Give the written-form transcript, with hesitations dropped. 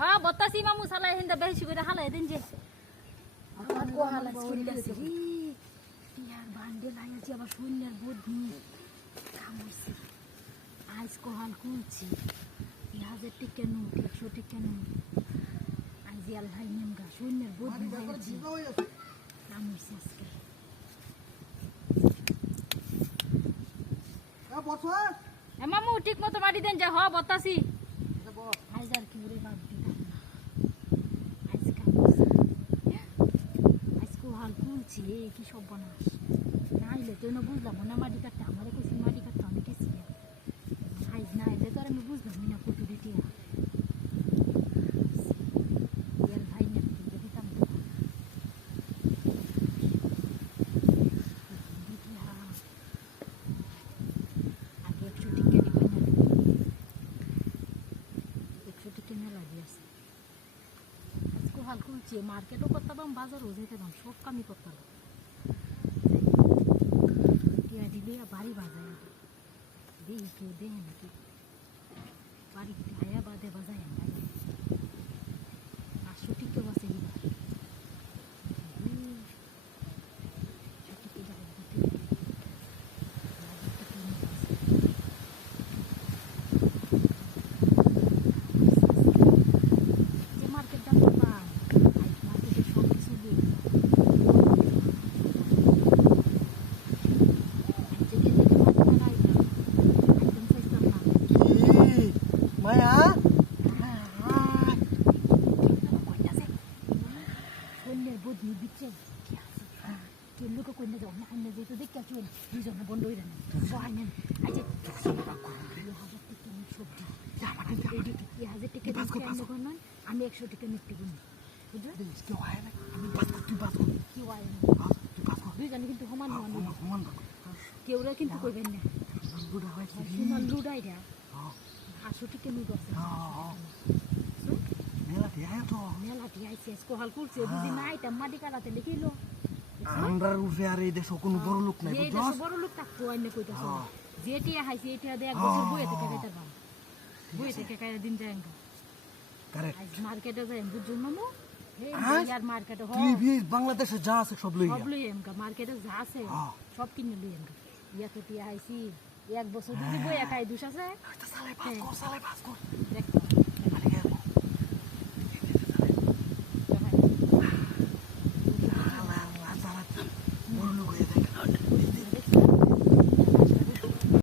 হ্যাঁ বতাসি মামু সালাই হিন্দা বেশি করে হালাই দেন যে আর কো হালা ছিলাছে রে টিয়ার বান্ডে লাগাইছি আবার শূন্যের বুদ্ধি কামুছি আইস কো হাল কুলছি 1000 টাকা নোট 100 টাকা নোট আইজি আল্লাহ নিমগা শূন্যের বুদ্ধি লাগাইছি কামুছি আজকে মামু ঠিক মতো মারি দেন যে হ বতাসি আজ আর কি করে বাদ দিতাম না আজকে হাল কুলছি কি সব বানাস না এলে তো না বুঝলাম না মাটি কাটতে আমার কইছি মাটি কাটতে আমি গেছি আজ না এলে তো আর আমি বুঝলাম না কত রেটিয়া এর ভাই না দিতাম না আগে 100 টাকা হাল খুলছি মার্কেটও করতাম বাজারও যেতাম সব কামই করতাম টিয়া দিলে বাড়ি বাজায় দিই কেউ দেয় নাকি বাড়ি আয়া বাদে বাজায় 500 টিকেও আছে বন্ধ হয়ে আমি 100 টাকা নিতে দুইজনে কিন্তু সমান সমান কেউ কিন্তু করবেন না লুডাই দেয়া 500 টাকা নিব মেলা টিয়াইছে কোহাল করছে দুদিন আইতাম মাটি কাটাতে লিখিলো আমরা রূপে আর এই দেশে কোনো বড় লোক নাই এই দেশে বড় লোক থাকতো অন্য কইতাছ যেটিয়া হাইছে এটা দে এক বছর বইয়ে থেকে খাইতে পারো বইয়ে থেকে খাইতে দিন যায় না কারেক্ট আজ মার্কেটে যাই বুঝুন মামু এই ইয়ার মার্কেটে টিভি বাংলাদেশে যা আছে সব লই এমকা মার্কেটে যা আছে সব কিনে লই এমকা ইয়া তো টিয়া হাইছি এক বছর যদি বইয়ে খাই দুষ আছে সালে পাস কর